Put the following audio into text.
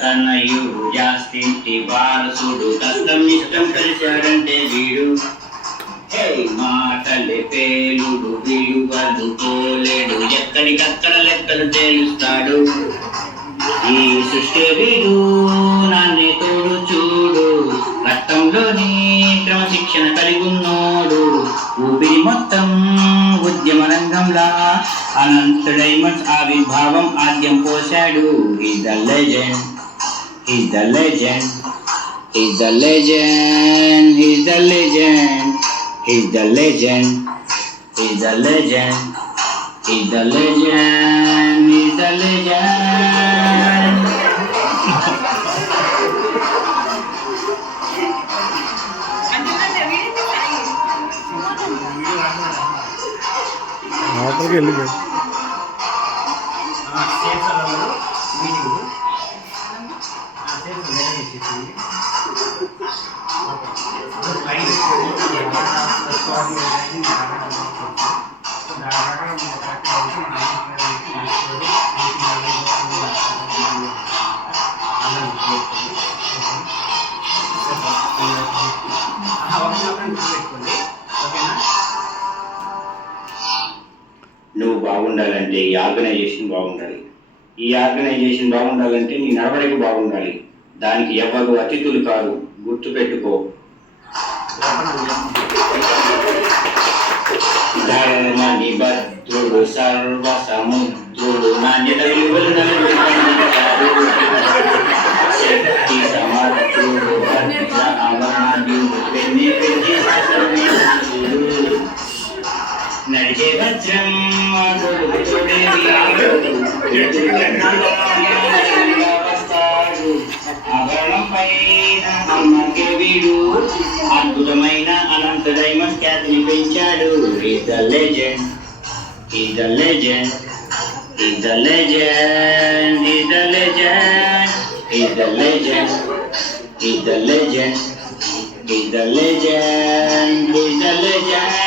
తనయుడు జాస్తింటి వారసుడు కష్టం ఇష్టం కలిశాడంటే వీడు మాటలే పేలుడు విలువలు పోలేడు ఎక్కడికక్కడ లెక్కలు తేలుస్తాడు ఈ సృష్టి వీడు నాన్నే తోడు చూడు రక్తంలోని క్రమశిక్షణ కలిగి ఉన్నోడు ఊపిరి మొత్తం ఉద్యమ రంగంలా అనంత డైమండ్స్ ఆవిర్భావం ఆద్యం పోశాడు is the legend is the legend is the legend is the legend is the legend is the legend is the legend is the legend లోపలికి వెళ్ళిపోయి నువ్వు బాగుండాలంటే ఈ ఆర్గనైజేషన్ బాగుండాలి ఈ ఆర్గనైజేషన్ బాగుండాలంటే నీ నడవడిక బాగుండాలి దానికి ఎవరు అతిథులు కాదు గుర్తుపెట్టుకో ధర్మ నిబద్ధుడు సర్వ సముద్రుడు నాణ్యత విలువలు శక్తి సమర్థుడు నడిచే వజ్రం ఆభరణం పైన అమ్మకే వీడు అద్భుతమైన అనంత డైమండ్ ఖ్యాతిని పెంచాడు is the legend is the legend is the legend is the legend is the legend is the legend is the legend is the legend